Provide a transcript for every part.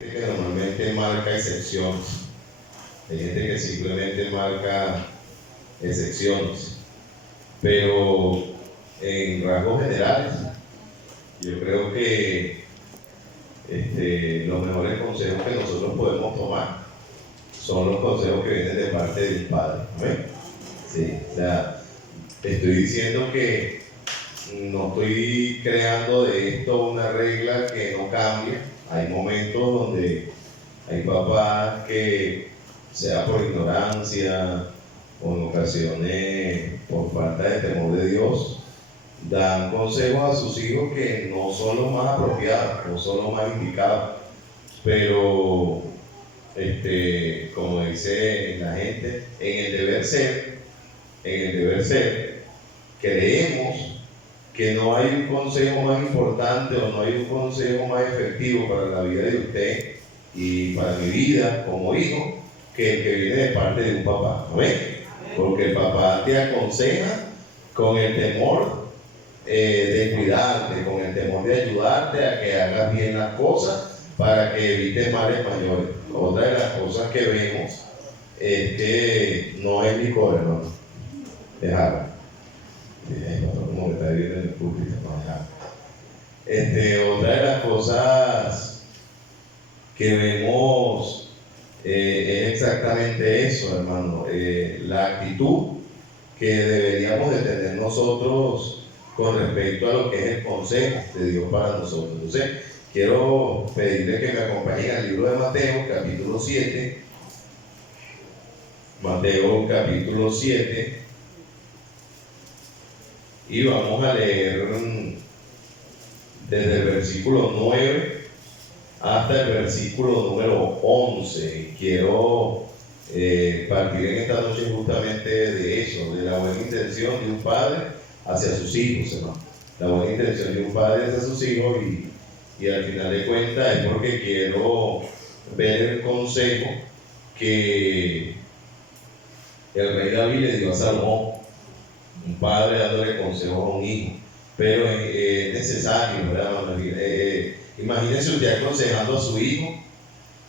Que normalmente marca excepciones, hay gente que simplemente marca excepciones, pero en rasgos generales, yo creo que los mejores consejos que nosotros podemos tomar son los consejos que vienen de parte de un padre. ¿Ven? Sí, o sea, estoy diciendo que no estoy creando de esto una regla que no cambie. Hay momentos donde hay papás que, sea por ignorancia o en ocasiones por falta de temor de Dios, dan consejos a sus hijos que no son los más apropiados, no son los más indicados. Pero, como dice la gente, en el deber ser, creemos que no hay un consejo más importante o no hay un consejo más efectivo para la vida de usted y para mi vida como hijo que el que viene de parte de un papá, ¿no ven? Porque el papá te aconseja con el temor de cuidarte, con el temor de ayudarte a que hagas bien las cosas para que evites males mayores. Otra de las cosas que vemos es que no es licor, hermano, dejarla. Como que está viviendo en el público, no dejarla. Otra de las cosas que vemos es exactamente eso, hermano, la actitud que deberíamos de tener nosotros con respecto a lo que es el consejo de Dios para nosotros. Entonces, quiero pedirle que me acompañen al libro de Mateo, capítulo 7. Mateo, capítulo 7. Y vamos a leer desde el versículo 9 hasta el versículo número 11. Quiero partir en esta noche justamente de eso, de la buena intención de un padre hacia sus hijos, hermano. La buena intención de un padre hacia sus hijos y al final de cuentas es porque quiero ver el consejo que el rey David le dio a Salomón, un padre dándole consejos a un hijo, pero es necesario, ¿verdad? Imagínense usted aconsejando a su hijo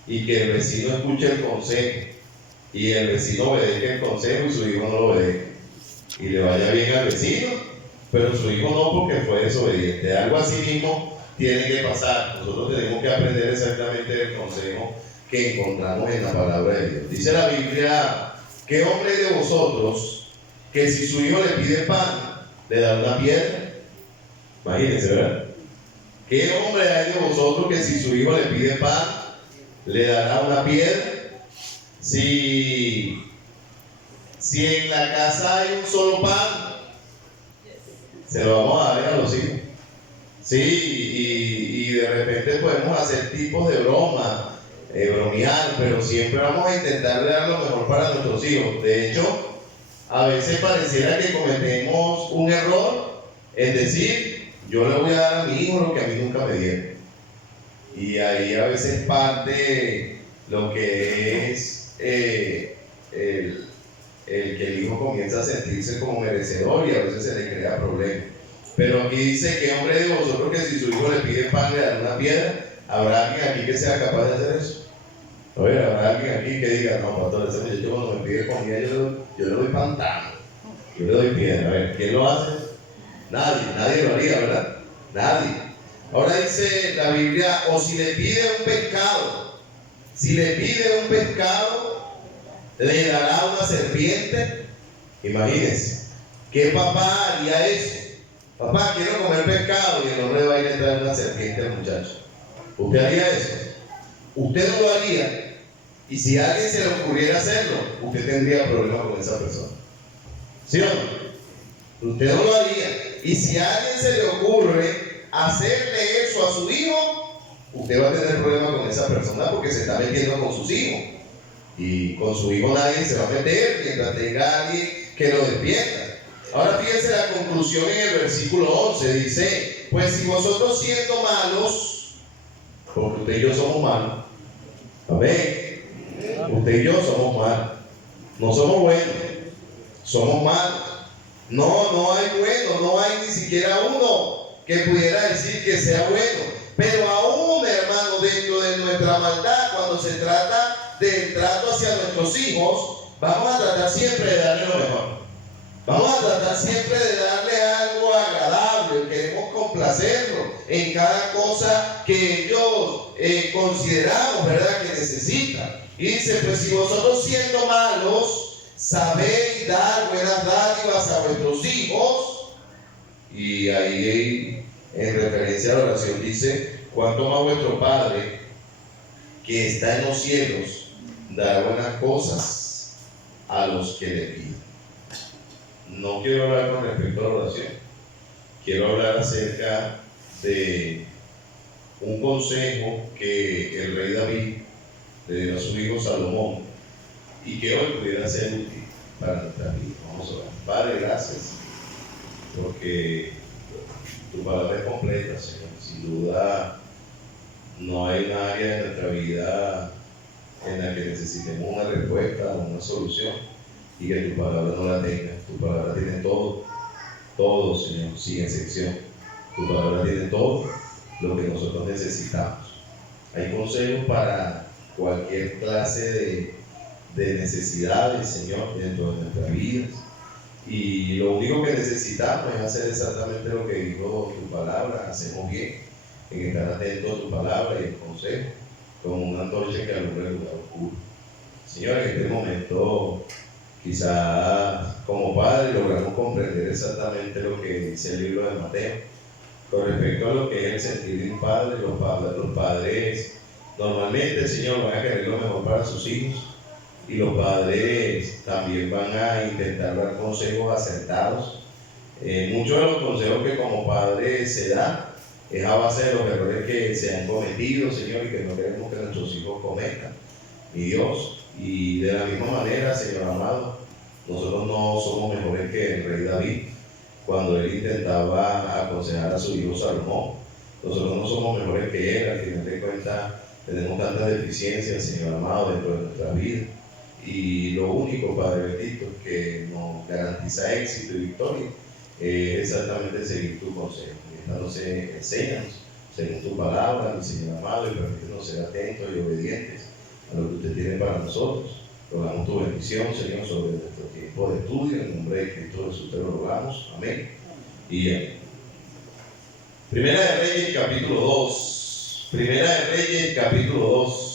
y que el vecino escuche el consejo y el vecino obedezca el consejo y su hijo no lo obedezca y le vaya bien al vecino, pero su hijo no, porque fue desobediente. Algo así mismo tiene que pasar. Nosotros tenemos que aprender exactamente el consejo que encontramos en la palabra de Dios. Dice la Biblia: ¿qué hombre de vosotros que si su hijo le pide pan le da una piedra? Imagínense, ¿verdad? ¿Qué hombre hay de vosotros que si su hijo le pide pan le dará una piedra? Si en la casa hay un solo pan, se lo vamos a dar a los hijos. Sí, y de repente podemos hacer tipos de broma, bromear, pero siempre vamos a intentar dar lo mejor para nuestros hijos. De hecho, a veces pareciera que cometemos un error en decir: yo le voy a dar a mi hijo lo que a mí nunca me dieron. Y ahí a veces parte lo que es el que el hijo comienza a sentirse como merecedor y a veces se le crea problemas. Pero aquí dice: ¿qué hombre de vosotros que si su hijo le pide pan le dará una piedra? ¿Habrá alguien aquí que sea capaz de hacer eso? A ver, ¿habrá alguien aquí que diga: no, pastor, ese muchacho cuando me pide comida yo le doy pantano, yo le doy piedra? A ver, ¿quién lo hace? Nadie lo haría, ¿verdad? Nadie. Ahora dice la Biblia: o si le pide un pescado, le dará una serpiente. Imagínense, ¿qué papá haría eso? Papá, quiero comer pescado, y el hombre va a ir a traer una serpiente al muchacho. ¿Usted haría eso? Usted no lo haría. Y si a alguien se le ocurriera hacerlo, usted tendría problemas con esa persona. ¿Sí o no? Usted no lo haría. Y si a alguien se le ocurre hacerle eso a su hijo, usted va a tener problemas con esa persona porque se está metiendo con sus hijos. Y con su hijo nadie se va a meter mientras tenga a alguien que lo defienda. Ahora fíjense la conclusión en el versículo 11. Dice: pues si vosotros siendo malos, porque usted y yo somos malos, amén, usted y yo somos malos, no somos buenos, somos malos. No hay bueno, no hay ni siquiera uno que pudiera decir que sea bueno. Pero aún, hermano, dentro de nuestra maldad, cuando se trata del trato hacia nuestros hijos, vamos a tratar siempre de darle lo mejor. Vamos a tratar siempre de darle algo agradable. Queremos complacerlo en cada cosa que ellos consideramos, ¿verdad?, que necesitan. Y dice, pues si vosotros siendo malos sabéis dar buenas dádivas a vuestros hijos, y ahí en referencia a la oración dice, cuánto más vuestro Padre que está en los cielos dará buenas cosas a los que le piden. No quiero hablar con respecto a la oración, quiero hablar acerca de un consejo que el rey David le dio a su hijo Salomón y que hoy pudiera ser útil para nuestra vida. Vamos a orar. Padre, gracias porque tu palabra es completa, Señor. Sin duda no hay un área de nuestra vida en la que necesitemos una respuesta o una solución y que tu palabra no la tenga. Tu palabra tiene todo, todo, Señor, sin excepción. Tu palabra tiene todo lo que nosotros necesitamos. Hay consejos para cualquier clase de necesidades, Señor, dentro de nuestras vidas. Y lo único que necesitamos es hacer exactamente lo que dijo tu palabra. Hacemos bien en estar atentos a tu palabra y el consejo, como una antorcha que alumbra el lugar oscuro. Señor, en este momento, quizás como padre logramos comprender exactamente lo que dice el libro de Mateo con respecto a lo que es el sentir de un padre. Los padres normalmente, Señor, van a querer lo mejor para sus hijos, y los padres también van a intentar dar consejos acertados. Muchos de los consejos que como padres se dan es a base de los errores que se han cometido, Señor, y que no queremos que nuestros hijos cometan, mi Dios. Y de la misma manera, Señor amado, nosotros no somos mejores que el rey David cuando él intentaba aconsejar a su hijo Salomón. Nosotros no somos mejores que él. Al final de cuentas tenemos tantas deficiencias, Señor amado, dentro de nuestra vida, y lo único, Padre bendito, que nos garantiza éxito y victoria es exactamente seguir tu consejo. Esta noche enséñanos según tu palabra, mi Señor amado, y permítenos ser atentos y obedientes a lo que usted tiene para nosotros. Rogamos tu bendición, Señor, sobre nuestro tiempo de estudio. En el nombre de Cristo Jesús te lo rogamos. Amén y amén. Primera de Reyes, capítulo 2. Primera de Reyes, capítulo 2.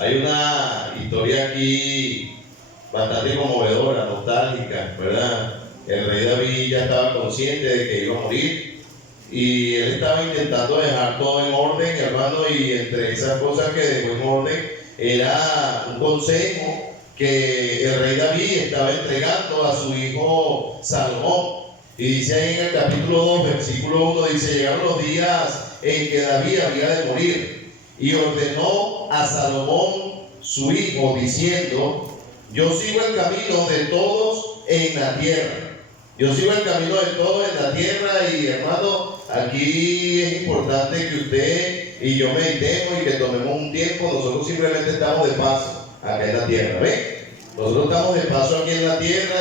Hay una historia aquí bastante conmovedora, nostálgica, ¿verdad? El rey David ya estaba consciente de que iba a morir y él estaba intentando dejar todo en orden, hermano, y entre esas cosas que dejó en orden era un consejo que el rey David estaba entregando a su hijo Salomón. Y dice ahí en el capítulo 2, versículo 1, dice, llegaron los días en que David había de morir y ordenó a Salomón su hijo diciendo, yo sigo el camino de todos en la tierra. Yo sigo el camino de todos en la tierra. Y hermano, aquí es importante que usted y yo meditemos y que tomemos un tiempo. Nosotros simplemente estamos de paso acá en la tierra, ¿ven? Nosotros estamos de paso aquí en la tierra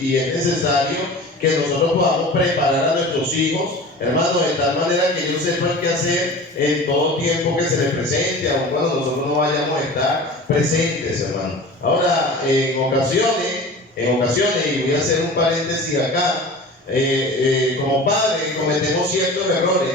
y es necesario que nosotros podamos preparar a nuestros hijos, hermano, de tal manera que ellos sepan qué hacer en todo tiempo que se les presente, aun cuando nosotros no vayamos a estar presentes, hermano. Ahora, en ocasiones, y voy a hacer un paréntesis acá, como padres cometemos ciertos errores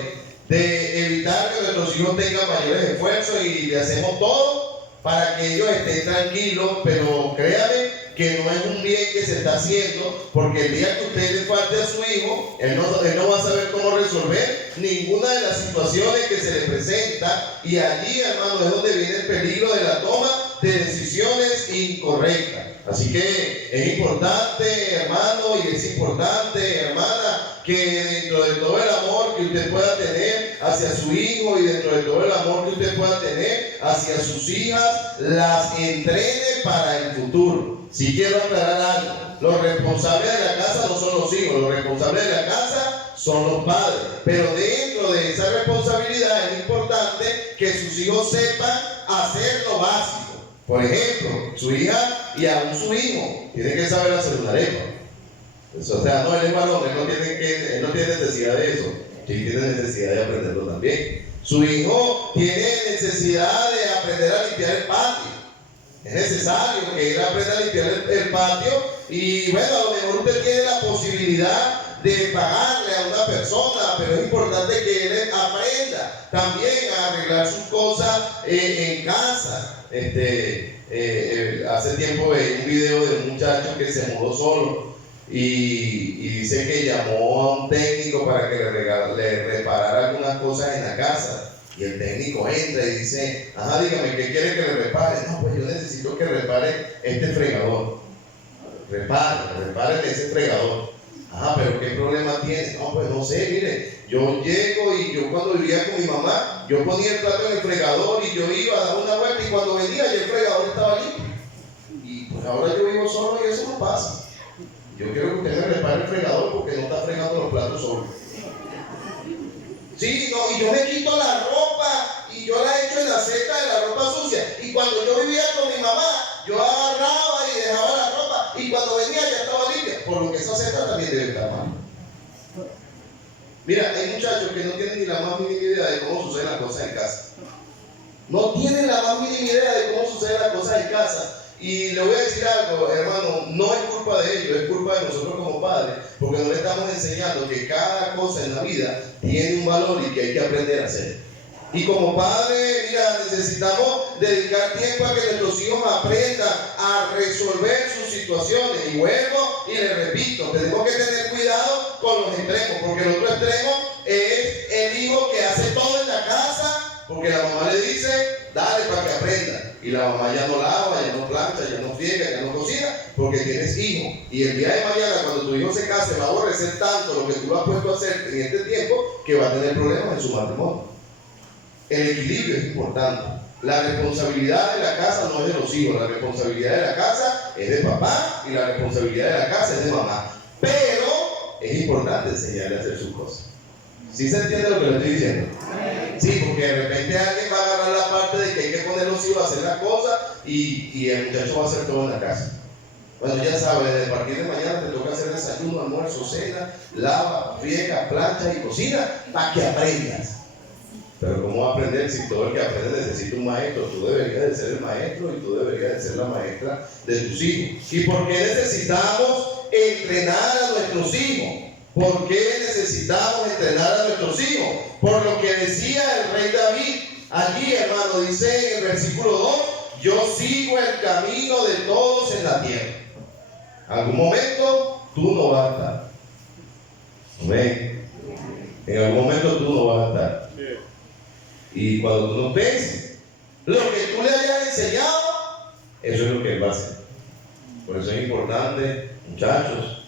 de evitar que nuestros hijos tengan mayores esfuerzos y le hacemos todo para que ellos estén tranquilos, pero créame que no es un bien que se está haciendo, porque el día que usted le falte a su hijo, él no va a saber cómo resolver ninguna de las situaciones que se le presenta, y allí, hermano, es donde viene el peligro de la toma de decisiones incorrectas. Así que es importante, hermano, y es importante, hermana, que dentro de todo el amor que usted pueda tener hacia su hijo y dentro de todo el amor que usted pueda tener hacia sus hijas, las entrene para el futuro. Si quiero aclarar algo, los responsables de la casa no son los hijos, los responsables de la casa son los padres. Pero dentro de esa responsabilidad es importante que sus hijos sepan hacer lo básico. Por ejemplo, su hija y aún su hijo tiene que saber hacer una arepa. O sea, no, él es varón, él no tiene necesidad de eso. Sí tiene necesidad de aprenderlo también. Su hijo tiene necesidad de aprender a limpiar el patio. Es necesario que él aprenda a limpiar el patio y bueno, a lo mejor usted tiene la posibilidad de pagarle a una persona, pero es importante que él aprenda también a arreglar sus cosas en casa. Hace tiempo veía un video de un muchacho que se mudó solo y dice que llamó a un técnico para que le reparara algunas cosas en la casa. Y el técnico entra y dice, ajá, dígame, ¿qué quiere que le repare? No, pues yo necesito que repare este fregador. Repáreme ese fregador. Ajá, pero ¿qué problema tiene? No, pues no sé, mire, yo llego y yo cuando vivía con mi mamá, yo ponía el plato en el fregador y yo iba a dar una vuelta y cuando venía ya el fregador estaba limpio. Y pues ahora yo vivo solo y eso no pasa. Yo quiero que usted me repare el fregador porque no está fregando los platos solo. Sí, no, y yo me quito la ropa y yo la echo en la cesta de la ropa sucia. Y cuando yo vivía con mi mamá, yo agarraba y dejaba la ropa y cuando venía ya estaba limpia. Por lo que esa cesta también debe estar mal. Mira, hay muchachos que no tienen ni la más mínima idea de cómo suceden las cosas en casa. No tienen la más mínima idea de cómo suceden las cosas en casa. Y le voy a decir algo, hermano, no es culpa de ellos, es culpa de nosotros como padres, porque no le estamos enseñando que cada cosa en la vida tiene un valor y que hay que aprender a hacer. Y como padre, mira, necesitamos dedicar tiempo a que nuestros hijos aprendan a resolver sus situaciones. Y vuelvo y le repito, tenemos que tener cuidado con los extremos, porque el otro extremo es el hijo que hace todo en la casa, porque la mamá le dice, dale para que aprenda. Y la mamá ya no lava, ya no plancha, ya no friega, ya no cocina, porque tienes hijo. Y el día de mañana, cuando tu hijo se case, va a aborrecer tanto lo que tú lo has puesto a hacer en este tiempo, que va a tener problemas en su matrimonio. El equilibrio es importante. La responsabilidad de la casa no es de los hijos, la responsabilidad de la casa es de papá y la responsabilidad de la casa es de mamá. Pero es importante enseñarle a hacer sus cosas. ¿Sí se entiende lo que le estoy diciendo? Sí, porque de repente alguien va a agarrar la parte de que hay que poner los hijos a hacer las cosas y el muchacho va a hacer todo en la casa. Bueno, ya sabes, a partir de mañana te toca hacer desayuno, almuerzo, cena, lava, friega, plancha y cocina para que aprendas. Pero ¿cómo va a aprender si todo el que aprende necesita un maestro? Tú deberías de ser el maestro y tú deberías de ser la maestra de tus hijos. ¿Y por qué necesitamos entrenar a nuestros hijos? ¿Por qué necesitamos entrenar a nuestros hijos? Por lo que decía el rey David, allí hermano, dice en el versículo 2, yo sigo el camino de todos en la tierra. Algún momento tú no vas a estar. Amén. En algún momento tú no vas a estar. Y cuando tú no estés, lo que tú le hayas enseñado, eso es lo que él va a hacer. Por eso es importante, muchachos,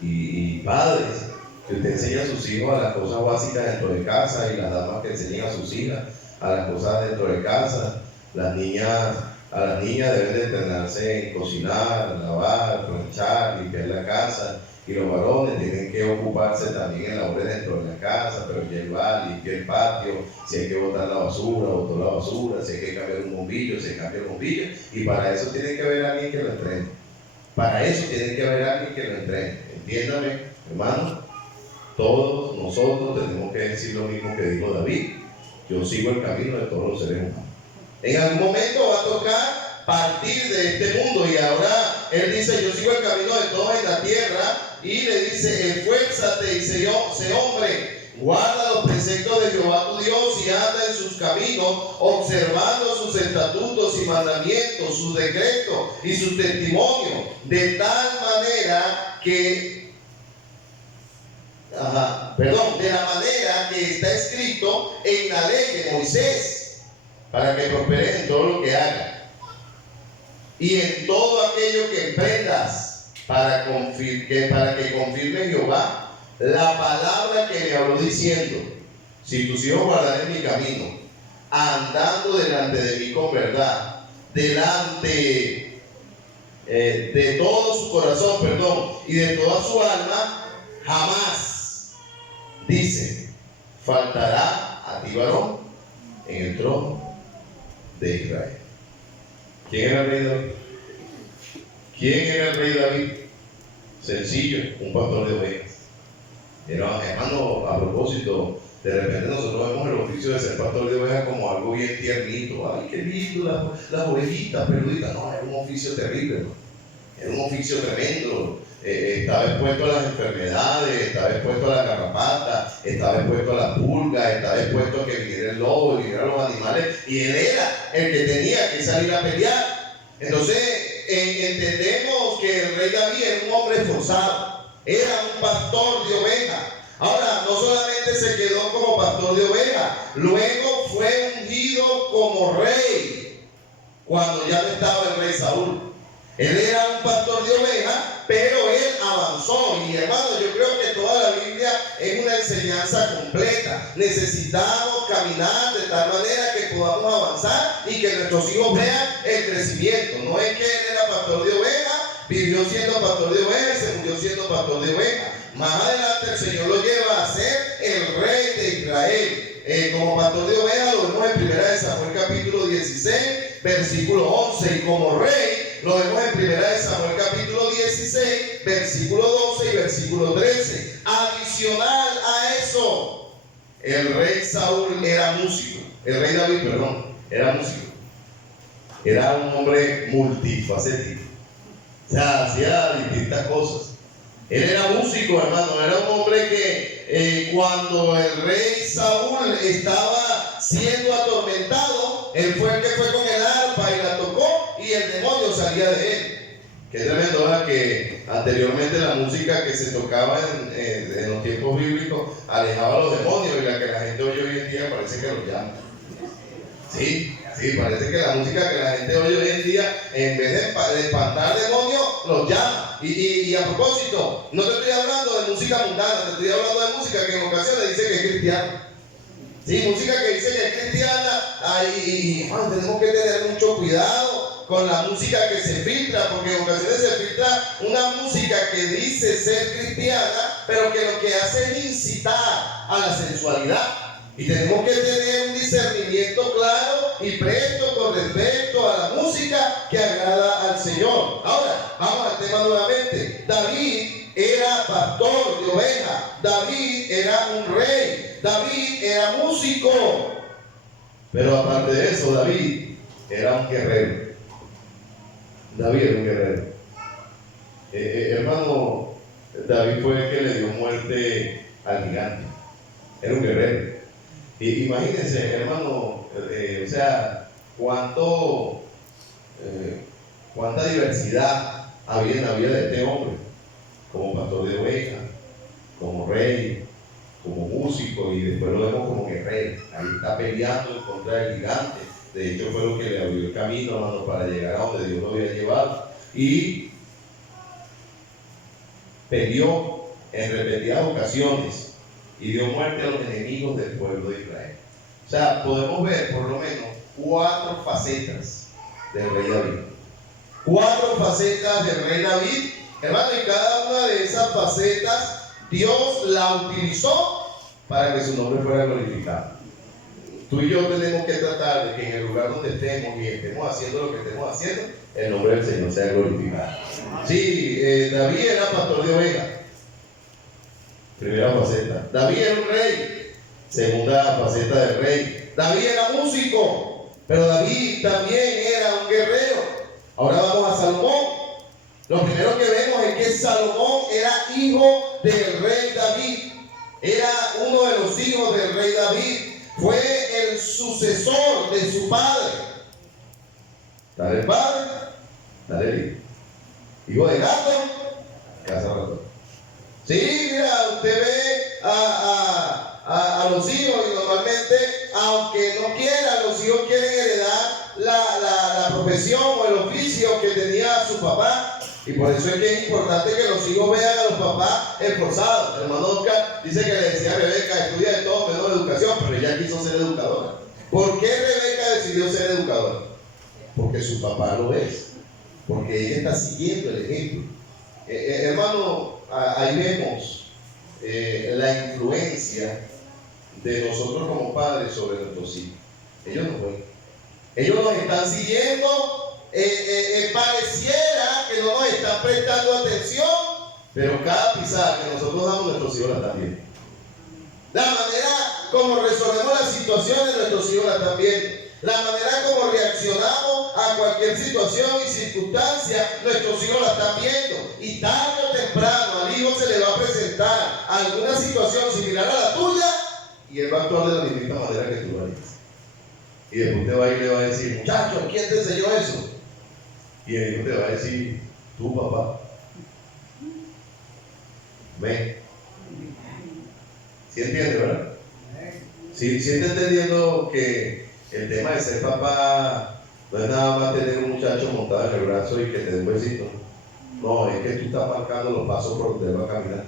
y padres, que usted enseñe a sus hijos a las cosas básicas dentro de casa y las damas que enseñen a sus hijas a las cosas dentro de casa. A las niñas deben de entrenarse en cocinar, lavar, planchar, limpiar la casa. Y los varones tienen que ocuparse también en labores dentro de la casa, pero llevar, limpiar el patio, si hay que botar la basura, botar la basura, si hay que cambiar un bombillo, se cambia el bombillo. Y para eso tiene que haber alguien que lo entrene. Para eso tiene que haber alguien que lo entrene. Entiéndame, hermano, todos nosotros tenemos que decir lo mismo que dijo David. Yo sigo el camino de todos los seres humanos. En algún momento va a tocar partir de este mundo y ahora él dice, yo sigo el camino de todos en la tierra y le dice, esfuérzate y sé hombre, guarda los preceptos de Jehová tu Dios y anda en sus caminos, observando sus estatutos y mandamientos, sus decretos y sus testimonios, de tal manera que, de la manera que está escrito en la ley de Moisés, para que prosperes en todo lo que hagas y en todo aquello que emprendas, para que confirme Jehová la palabra que le habló diciendo, si tus hijos guardarán mi camino, andando delante de mí con verdad, delante de todo su corazón, y de toda su alma, jamás, dice, faltará a ti varón en el trono de Israel. ¿Quién era el rey David? ¿Quién era el rey David? Sencillo, un pastor de ovejas. Hermano, a propósito, De repente nosotros vemos el oficio de ser pastor de ovejas como algo bien tiernito. Ay, qué lindo, las ovejitas peluditas. No, es un oficio terrible, ¿no? Es un oficio tremendo. Estaba expuesto a las enfermedades, estaba expuesto a la garrapata, estaba expuesto a las pulgas, estaba expuesto a que viniera el lobo, vinieran los animales, y él era el que tenía que salir a pelear. Entonces entendemos que el rey David era un hombre esforzado, era un pastor de ovejas. Ahora, no solamente se quedó como pastor de ovejas, luego fue ungido como rey cuando ya no estaba el rey Saúl. Él era un pastor de ovejas, pero él avanzó. Y hermano, yo creo que toda la Biblia es una enseñanza completa. Necesitamos caminar de tal manera que podamos avanzar y que nuestros hijos vean el crecimiento. No es que él era pastor de ovejas, vivió siendo pastor de ovejas y se murió siendo pastor de ovejas. Más adelante el Señor lo lleva a ser el rey de Israel. Como pastor de ovejas lo vemos en 1 Samuel capítulo 16, versículo 11. Y como rey lo vemos en 1 Samuel capítulo 16, versículo 12 y versículo 13. Adicional a eso, el rey Saúl era músico. El rey David, perdón, era músico. Era un hombre multifacético. O sea, hacía distintas cosas. Él era músico, hermano. Era un hombre que cuando el rey Saúl estaba siendo atormentado, él fue el que fue con el arpa y la tocó y el demonio salía de él. Qué tremendo, ¿verdad? Que anteriormente la música que se tocaba en los tiempos bíblicos alejaba a los demonios, y la que la gente oye hoy en día parece que los llama. Sí, parece que la música que la gente oye hoy en día, en vez de espantar demonios, los llama. Y a propósito, no te estoy hablando de música mundana, te estoy hablando de música que en ocasiones dice que es cristiana. Sí, música que dice que es cristiana. Tenemos que tener mucho cuidado con la música que se filtra, porque en ocasiones se filtra una música que dice ser cristiana, pero que lo que hace es incitar a la sensualidad. Y tenemos que tener un discernimiento claro y presto con respecto a la música que agrada al Señor. Ahora, vamos al tema nuevamente. David era pastor de ovejas. David era un rey. David era músico. Pero aparte de eso, David era un guerrero. David era un guerrero. Hermano, David fue el que le dio muerte al gigante. Era un guerrero. Y imagínense, hermano, o sea, cuánta diversidad había en la vida de este hombre, como pastor de ovejas, como rey, como músico, y después lo vemos como guerrero. Ahí está peleando en contra del gigante. De hecho, fue lo que le abrió el camino, hermano, para llegar a donde Dios lo había llevado. Y peleó en repetidas ocasiones y dio muerte a los enemigos del pueblo de Israel. O sea, podemos ver por lo menos 4 facetas del rey David. 4 facetas del rey David, hermano, y cada una de esas facetas Dios la utilizó para que su nombre fuera glorificado. Tú y yo tenemos que tratar de que en el lugar donde estemos y estemos haciendo lo que estemos haciendo, el nombre del Señor sea glorificado. Sí, David era pastor de ovejas. Primera faceta. David era un rey. Segunda faceta del rey. David era músico, pero David también era un guerrero. Ahora vamos a Salomón. Lo primero que vemos es que Salomón era hijo del rey David. Era uno de los hijos del rey David. Fue el sucesor de su padre. Dale el padre, dale el hijo. Hijo de gato, casa ratón. Sí, mira, usted ve a los hijos y normalmente, aunque no quieran, los hijos quieren heredar la profesión o el oficio que tenía su papá. Y por eso es que es importante que los hijos vean a los papás esforzados. El hermano Oscar dice que le decía a Rebeca, estudia de todo menos educación, pero ella quiso ser educadora. ¿Por qué Rebeca decidió ser educadora? Porque su papá lo es. Porque ella está siguiendo el ejemplo. Hermano, ahí vemos la influencia de nosotros como padres sobre nuestros hijos. Ellos nos ven. Ellos nos están siguiendo. Pareciera que no nos están prestando atención, pero cada pisada que nosotros damos, nuestros hijos la están viendo. La manera como resolvemos las situaciones, nuestros hijos la están viendo. La manera como reaccionamos a cualquier situación y circunstancia, nuestros hijos la están viendo. Y tarde o temprano al hijo se le va a presentar alguna situación similar a la tuya y él va a actuar de la misma manera que tú lo harías. Y después te va a ir y le va a decir, muchacho, ¿quién te enseñó eso? Y el hijo te va a decir, tú, papá. ¿Ven? ¿Sí entiende, verdad? ¿Sí está entendiendo que el tema de ser papá no es nada más tener un muchacho montado en el brazo y que te dé un besito? No, es que tú estás marcando los pasos por donde él va a caminar.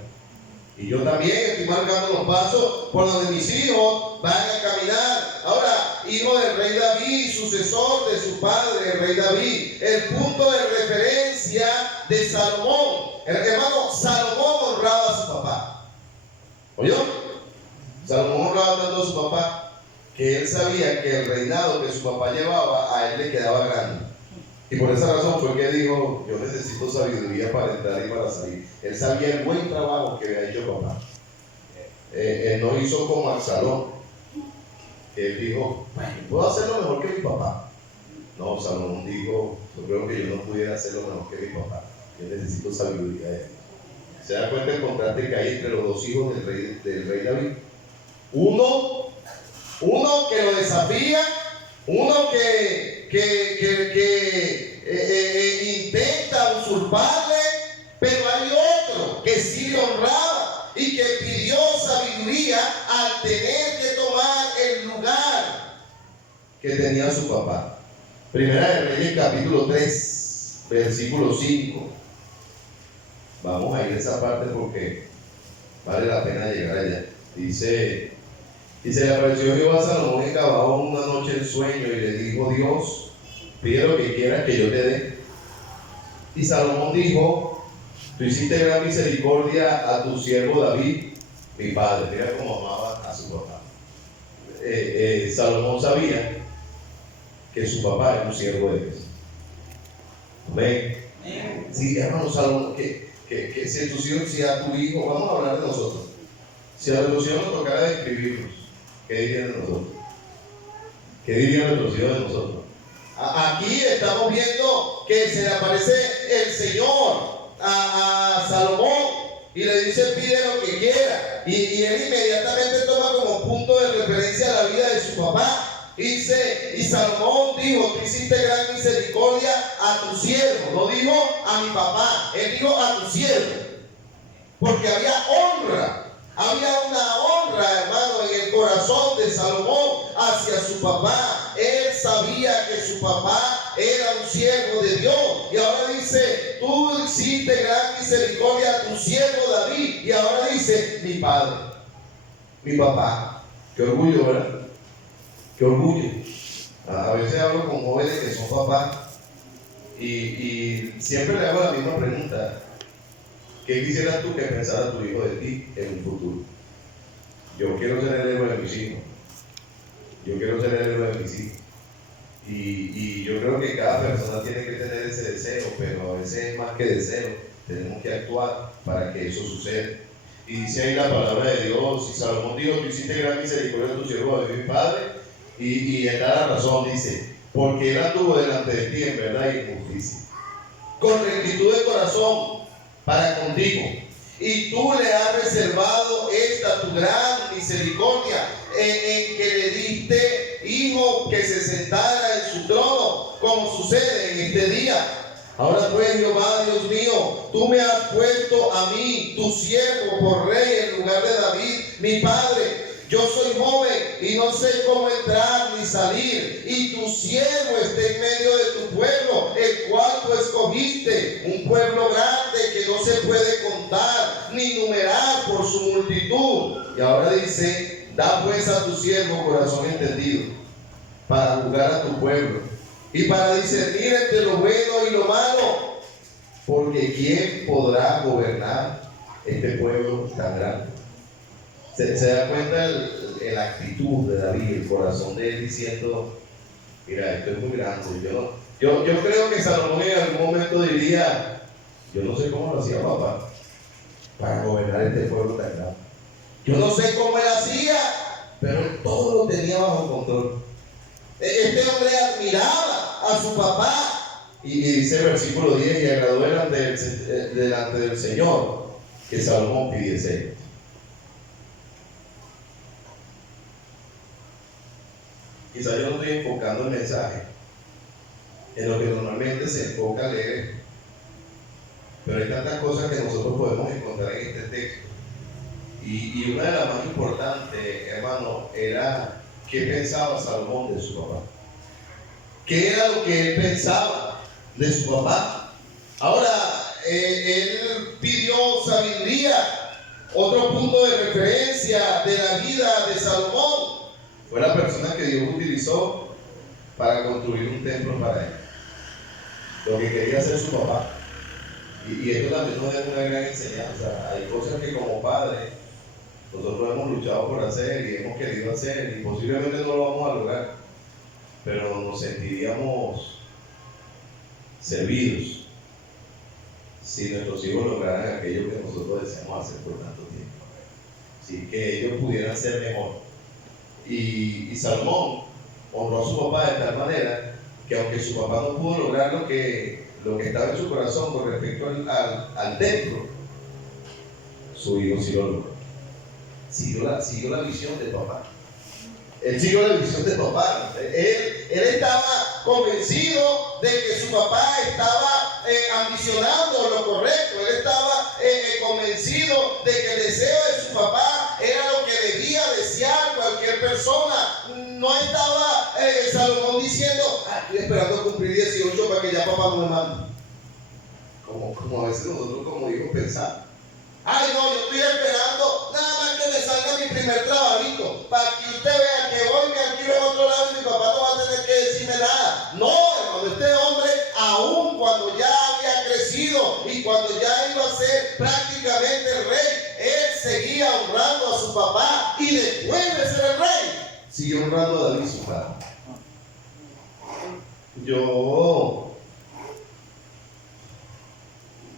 Y yo también estoy marcando los pasos por donde mis hijos van a caminar. Ahora, hijo del rey David, sucesor de su padre, el rey David, el punto de referencia de Salomón. El hermano Salomón honraba a su papá. ¿Oyó? Salomón honraba tanto a su papá que él sabía que el reinado que su papá llevaba a él le quedaba grande. Y por esa razón fue que dijo, yo necesito sabiduría para entrar y para salir. Él sabía el buen trabajo que había hecho papá. Él no hizo como Absalón. Él dijo, bueno, puedo hacerlo mejor que mi papá. No, Salomón dijo, yo creo que yo no pudiera hacerlo mejor que mi papá. Yo necesito sabiduría de él. ¿Se da cuenta el contraste que hay entre los dos hijos del rey David? Uno que lo desafía, uno que intenta usurparle, pero hay otro que sí le honraba y que pidió sabiduría al tener que tomar el lugar que tenía su papá. Primera de Reyes capítulo 3, versículo 5. Vamos a ir a esa parte porque vale la pena llegar allá. Dice, le apareció Jehová a Salomón en Gabaón una noche en sueño y le dijo, Dios, pide lo que quieras que yo te dé. Y Salomón dijo, tú hiciste gran misericordia a tu siervo David, mi padre. Mira cómo amaba a su papá. Salomón sabía que su papá era un siervo de Dios. Amén. Sí, hermano Salomón, que si tus hijos, si a tu hijo, vamos a hablar de nosotros. Si a los hijos nos tocara describirnos, ¿qué dirían de nosotros? ¿Qué dirían nuestros hijos de nosotros? Aquí estamos viendo que se le aparece el Señor a Salomón y le dice pide lo que quiera. Y él inmediatamente toma como punto de referencia la vida de su papá. Dice, y Salomón dijo, tú hiciste gran misericordia a tu siervo. No dijo a mi papá, él dijo a tu siervo. Porque había honra. Había una honra, hermano, en el corazón de Salomón hacia su papá. Él sabía que su papá era un siervo de Dios. Y ahora dice, tú hiciste gran misericordia a tu siervo David. Y ahora dice, mi padre, mi papá. Qué orgullo, ¿verdad? Qué orgullo. A veces hablo con jóvenes que son papás y siempre le hago la misma pregunta. ¿Qué quisieras tú que pensara tu hijo de ti en un futuro? Yo quiero ser el héroe de mis hijos. Yo quiero ser el héroe de mis hijos. Y yo creo que cada persona tiene que tener ese deseo, pero a veces es más que deseo. Tenemos que actuar para que eso suceda. Y dice ahí la palabra de Dios, y Salomón dijo, tú hiciste gran misericordia a tu siervo de mi padre, y él da la razón, dice, porque él anduvo delante de ti en verdad y en justicia, con rectitud de corazón para contigo, y tú le has reservado esta tu gran misericordia, en que le diste hijo que se sentara en su trono, como sucede en este día. Ahora pues, Jehová Dios mío, tú me has puesto a mí, tu siervo, por rey en lugar de David, mi padre. Yo soy joven y no sé cómo entrar ni salir, y tu siervo está en medio de tu pueblo, el cual tú escogiste, un pueblo grande que no se puede contar ni numerar por su multitud. Y ahora dice, da pues a tu siervo corazón entendido, para juzgar a tu pueblo, y para discernir entre lo bueno y lo malo, porque ¿quién podrá gobernar este pueblo tan grande? Se da cuenta la actitud de David, el corazón de él diciendo, mira, esto es muy grande. Yo creo que Salomón en algún momento diría, yo no sé cómo lo hacía papá para gobernar este pueblo tan grande. Yo no sé cómo él hacía, pero todo lo tenía bajo control. Este hombre admiraba a su papá. Y dice el versículo 10, y agradó delante del Señor que Salomón pidiese esto. Quizás yo no estoy enfocando el mensaje en lo que normalmente se enfoca a leer, pero hay tantas cosas que nosotros podemos encontrar en este texto. Y una de las más importantes, hermano, era qué pensaba Salomón de su papá. ¿Qué era lo que él pensaba de su papá? Ahora, él pidió sabiduría. Otro punto de referencia de la vida de Salomón fue la persona que Dios utilizó para construir un templo para él. Lo que quería hacer su papá. Y esto también nos deja una gran enseñanza. Hay cosas que como padres nosotros hemos luchado por hacer y hemos querido hacer y posiblemente no lo vamos a lograr, pero nos sentiríamos servidos si nuestros hijos lograran aquello que nosotros deseamos hacer por tanto tiempo. Así que ellos pudieran ser mejor. Y Salomón honró a su papá de tal manera que aunque su papá no pudo lograr lo que estaba en su corazón con respecto al templo, su hijo sí lo logró. Siguió la visión del papá. Él siguió la visión del papá. Él estaba convencido de que su papá estaba ambicionando lo correcto. Él estaba convencido de que el deseo de su papá era lo que debía desear cualquier persona. No estaba Salomón diciendo, estoy esperando cumplir 18 para que ya papá no me mande. Como a veces nosotros como hijos pensamos. Ay, no, yo estoy esperando nada más que me salga mi primer trabajito para que usted vea que voy, me alquilo en otro lado y mi papá no va a tener que decirme nada. No, hermano, este hombre, aún cuando ya había crecido y cuando ya iba a ser prácticamente el rey, él seguía honrando a su papá y después de ser el rey, siguió honrando a David, su padre.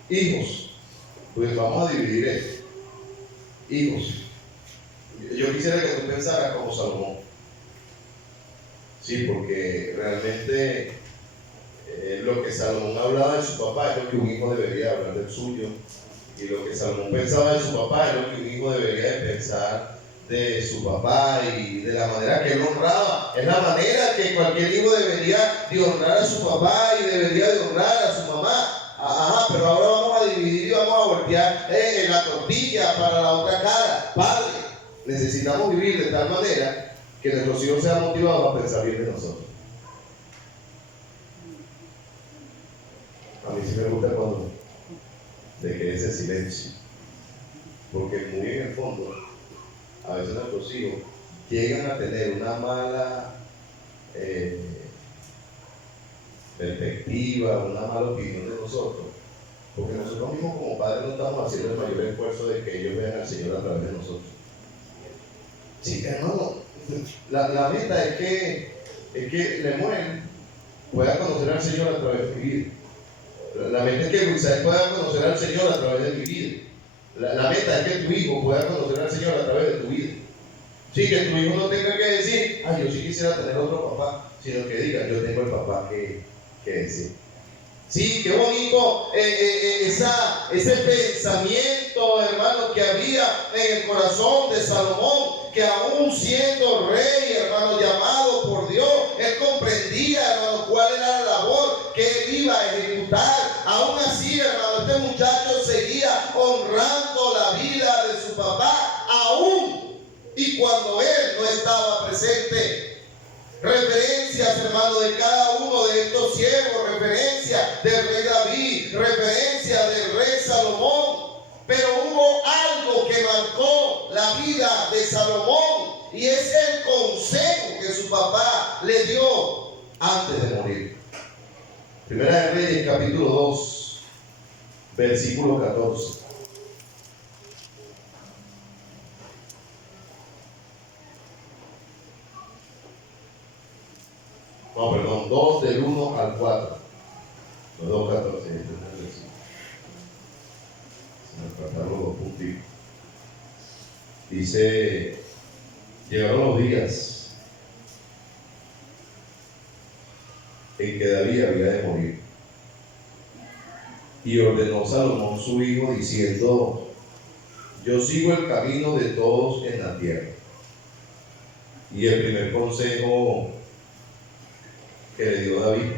Hijos, pues vamos a dividir esto. Hijos, yo quisiera que tú pensaras como Salomón. Sí, porque realmente lo que Salomón hablaba de su papá es lo que un hijo debería hablar del suyo. Y lo que Salomón pensaba de su papá es lo que un hijo debería de pensar de su papá, y de la manera que él honraba. Es la manera que cualquier hijo debería de honrar a su papá y debería de honrar a su mamá. Pero ahora vamos a dividir y vamos a voltear la tortilla para la otra cara. Padre, necesitamos vivir de tal manera que nuestros hijos sean motivados a pensar bien de nosotros. A mí sí me gusta cuando te quede ese silencio, porque muy en el fondo a veces nuestros hijos llegan a tener una mala perspectiva, una mala opinión de nosotros, porque nosotros mismos como padres no estamos haciendo el mayor esfuerzo de que ellos vean al Señor a través de nosotros. Sí, hermano, la meta es que Lemuel pueda conocer al Señor a través de mi vida. La meta es que Luisabel pueda conocer al Señor a través de mi vida. La meta es que tu hijo pueda conocer al Señor a través de tu vida. Sí, que tu hijo no tenga que decir, yo sí quisiera tener otro papá, sino que diga, yo tengo el papá que decir. Sí, qué bonito ese pensamiento, hermano, que había en el corazón de Salomón, que aún siendo rey, hermano, llamado por Dios, él comprendía, hermano, cuál era la labor que él iba a ejecutar. Aún así, hermano, este muchacho seguía honrando la vida de su papá, aún y cuando él no estaba presente. Referencias, hermano, de cada uno de estos siervos, referencia del rey David, referencia del rey Salomón. Pero hubo algo que marcó la vida de Salomón, y es el consejo que su papá le dio antes de morir. Primera de Reyes, capítulo 2, versículo 14. No, perdón, 2 del 1 al 4. Los 2, 14. Se me faltaron los dos puntitos. Dice Llegaron los días en que David había de morir. Y ordenó Salomón su hijo diciendo: yo sigo el camino de todos en la tierra. Y el primer consejo que le dio David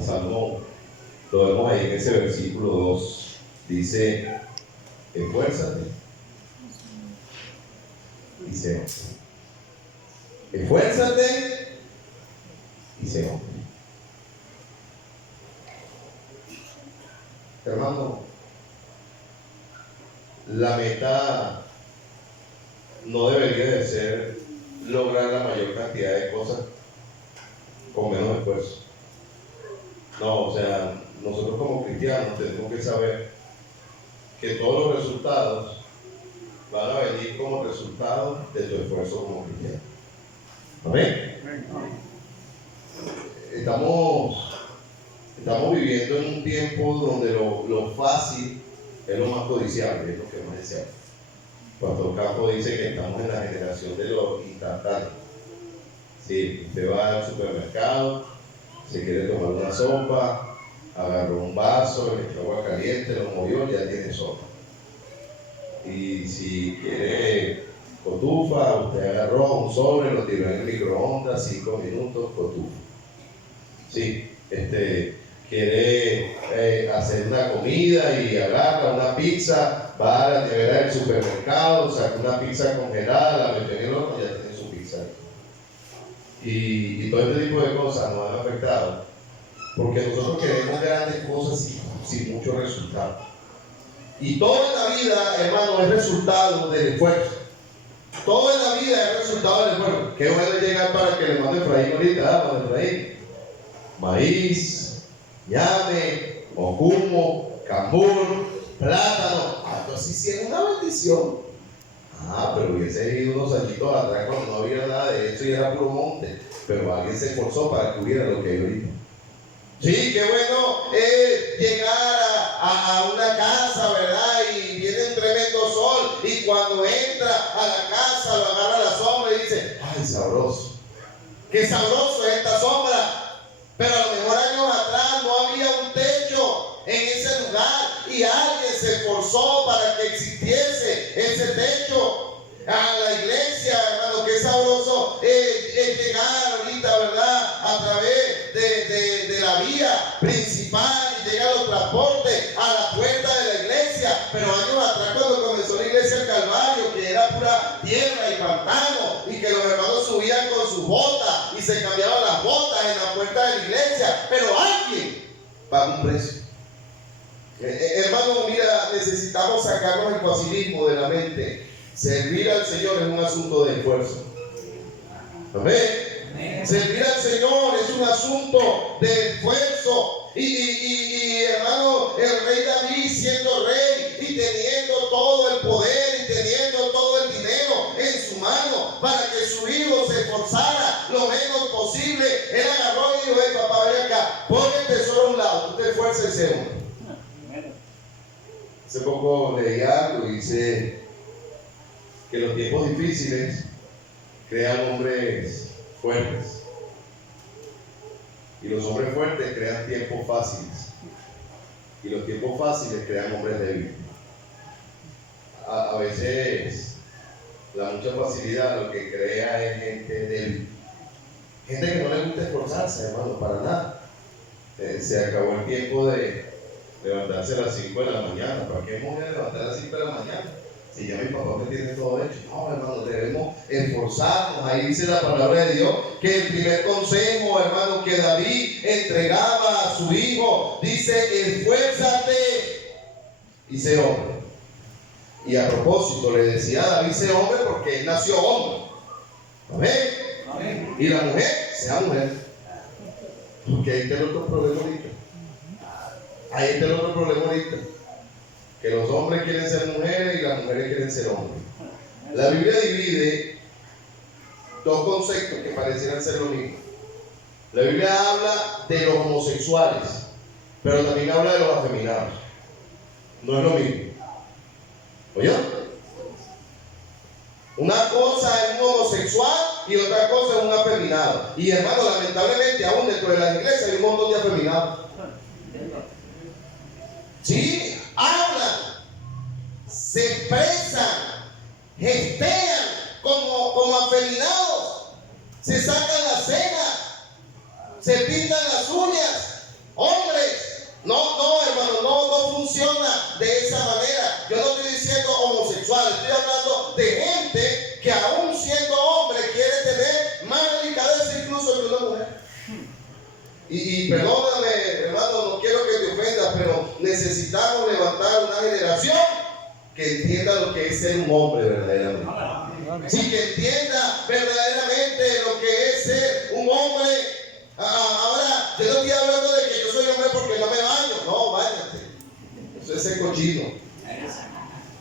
a Salomón, lo vemos ahí en ese versículo 2, dice: esfuérzate y sé hombre. Esfuérzate y sé hombre. Hermano, la meta no debería de ser lograr la mayor cantidad de cosas con menos esfuerzo. No, o sea, nosotros como cristianos tenemos que saber que todos los resultados van a venir como resultado de tu esfuerzo como cristiano. ¿Amén? Estamos viviendo en un tiempo donde lo fácil es lo más codiciable, es lo que más deseamos. Pastor Campo dice que estamos en la generación de lo instantáneo. Sí, usted va al supermercado, se quiere tomar una sopa, agarró un vaso, le echó agua caliente, lo movió, ya tiene sopa. Y si quiere cotufa, usted agarró un sobre, lo tiró en el microondas, 5 minutos, cotufa. Sí, quiere hacer una comida y agarra una pizza, va a la nevera del supermercado, saca una pizza congelada, la mete en el horno y ya tiene su pizza. Y todo este tipo de cosas nos han afectado porque nosotros queremos grandes cosas sin mucho resultado. Y todo en la vida, hermano, es resultado del esfuerzo. Todo en la vida es resultado del esfuerzo. Qué bueno llegar para que le mande Efraín ahorita, mande Efraín. Maíz, ñame, ocumo, cambur, plátano. Entonces sí es una bendición. Pero hubiese ido unos añitos atrás cuando no había nada de eso y era puro monte. Pero alguien se esforzó para que hubiera lo que hay ahorita. Sí, qué bueno llegar a una casa, ¿verdad? Y viene un tremendo sol y cuando entra a la casa lo agarra a la sombra y dice: ¡ay, sabroso! ¡Qué sabroso es esta sombra! Pero a lo mejor años atrás no había un techo en ese lugar y alguien se esforzó para que existiese ese techo. A la iglesia, hermano, qué sabroso es llegar ahorita, ¿verdad? A través de la vía principal y llegar a los transportes a la puerta de la iglesia. Pero años atrás, cuando comenzó la iglesia del Calvario, que era pura tierra y pantano, y que los hermanos subían con sus botas y se cambiaban las botas en la puerta de la iglesia, pero alguien pagó un precio. Hermano, mira, necesitamos sacarnos el facilismo de la mente. Servir al Señor es un asunto de esfuerzo. Amén. Servir al Señor es un asunto de esfuerzo. Y hermano, el rey David, siendo rey y teniendo todo el poder y teniendo todo el dinero en su mano para que su hijo se esforzara lo menos posible, él agarró y dijo: papá, ven acá, pon el tesoro a un lado, tú te esfuerzas ese hombre. Hace poco leí algo y dice que los tiempos difíciles crean hombres fuertes y los hombres fuertes crean tiempos fáciles y los tiempos fáciles crean hombres débiles. A veces la mucha facilidad lo que crea es gente débil, gente que no le gusta esforzarse, hermano, para nada. Se acabó el tiempo de levantarse a las 5 de la mañana. ¿Para qué me voy a levantar a las 5 de la mañana? Si ya mi papá me tiene todo hecho. No, hermano, debemos esforzarnos. Ahí dice la palabra de Dios que el primer consejo, hermano, que David entregaba a su hijo, dice: esfuérzate y sé hombre. Y a propósito, le decía a David: sé hombre, porque él nació hombre. Amén. Amén. Y la mujer, sea mujer. Porque ahí está el otro problema ahorita. Ahí está el otro problema ahorita. Que los hombres quieren ser mujeres y las mujeres quieren ser hombres. La Biblia divide dos conceptos que parecieran ser lo mismo. La Biblia habla de los homosexuales, pero también habla de los afeminados. No es lo mismo. ¿Oye? Una cosa es un homosexual y otra cosa es un afeminado. Y hermano, lamentablemente aún dentro de la iglesia hay un montón de afeminados. Sí, hablan, se expresan, gestean como afeminados, se sacan las cejas, se pintan las uñas. Hombres, no, hermano, no funciona de esa manera. Yo no estoy diciendo homosexual, estoy hablando de gente que aún siendo hombre quiere tener más delicadeza incluso que una mujer. Y perdóname, hermano, no quiero que te ofendas, pero necesitamos levantar una generación que entienda lo que es ser un hombre verdaderamente. Sí, que entienda verdaderamente lo que es ser un hombre. Ahora, yo no estoy hablando de que yo soy hombre porque no me baño. No, báñate. Eso es ser cochino.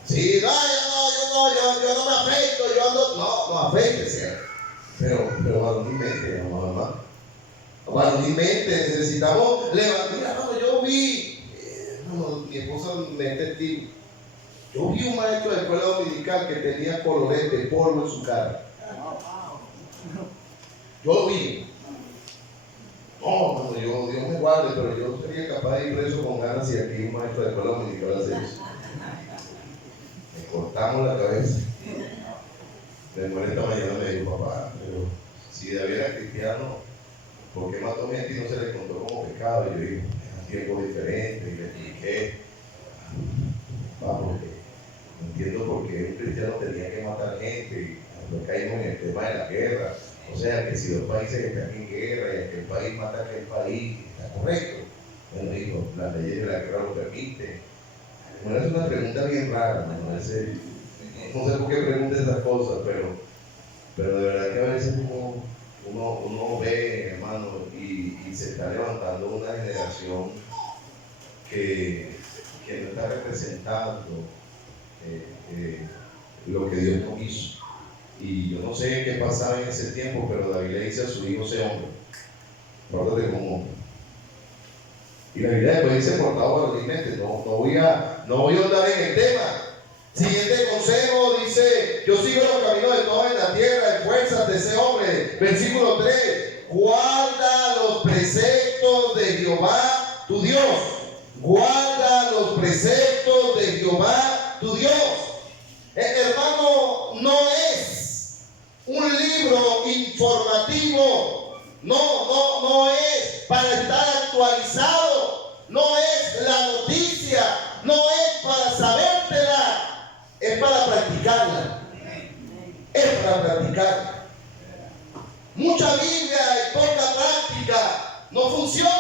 Sí, no, yo no me afeito, yo ando. No afeítese. Pero varonilmente, hermano. Varonilmente necesitamos levantar. Mira, no, yo vi, mi esposa me es testigo. Yo vi un maestro de escuela dominical que tenía colorete, polvo en su cara. Yo lo vi. No, Dios me guarde, pero yo sería capaz de ir preso con ganas si aquí un maestro de escuela dominical hace eso. Me cortamos la cabeza. Mi hermana esta mañana me dijo, papá, pero si David era cristiano, ¿por qué mató a mi y no se le contó como pecado? Y yo digo, eran tiempos diferentes, y le expliqué, porque no entiendo por qué un cristiano tenía que matar gente, y después caímos en el tema de la guerra. O sea, que si dos países están en guerra y aquel país mata a aquel país, está correcto. Bueno, dijo, las leyes de la guerra lo permiten. Bueno, es una pregunta bien rara, ¿no? No sé por qué pregunta esas cosas, pero de verdad que a veces uno ve, hermano, y se está levantando una generación que no está representando lo que Dios nos hizo. Y yo no sé qué pasaba en ese tiempo, pero David le dice a su hijo, sé hombre, pórtate como hombre. Y la Biblia después dice portado varonilmente. No voy a andar en el tema. Siguiente consejo dice, yo sigo los caminos de todos en la tierra, esfuérzate, sé hombre. Versículo 3, guarda los preceptos de Jehová tu Dios. Guarda los preceptos de Jehová tu Dios. Hermano, no es un libro informativo, no es para estar actualizado, no es la noticia, no es para sabértela, es para practicarla. Es para practicarla. Mucha Biblia y poca práctica no funciona.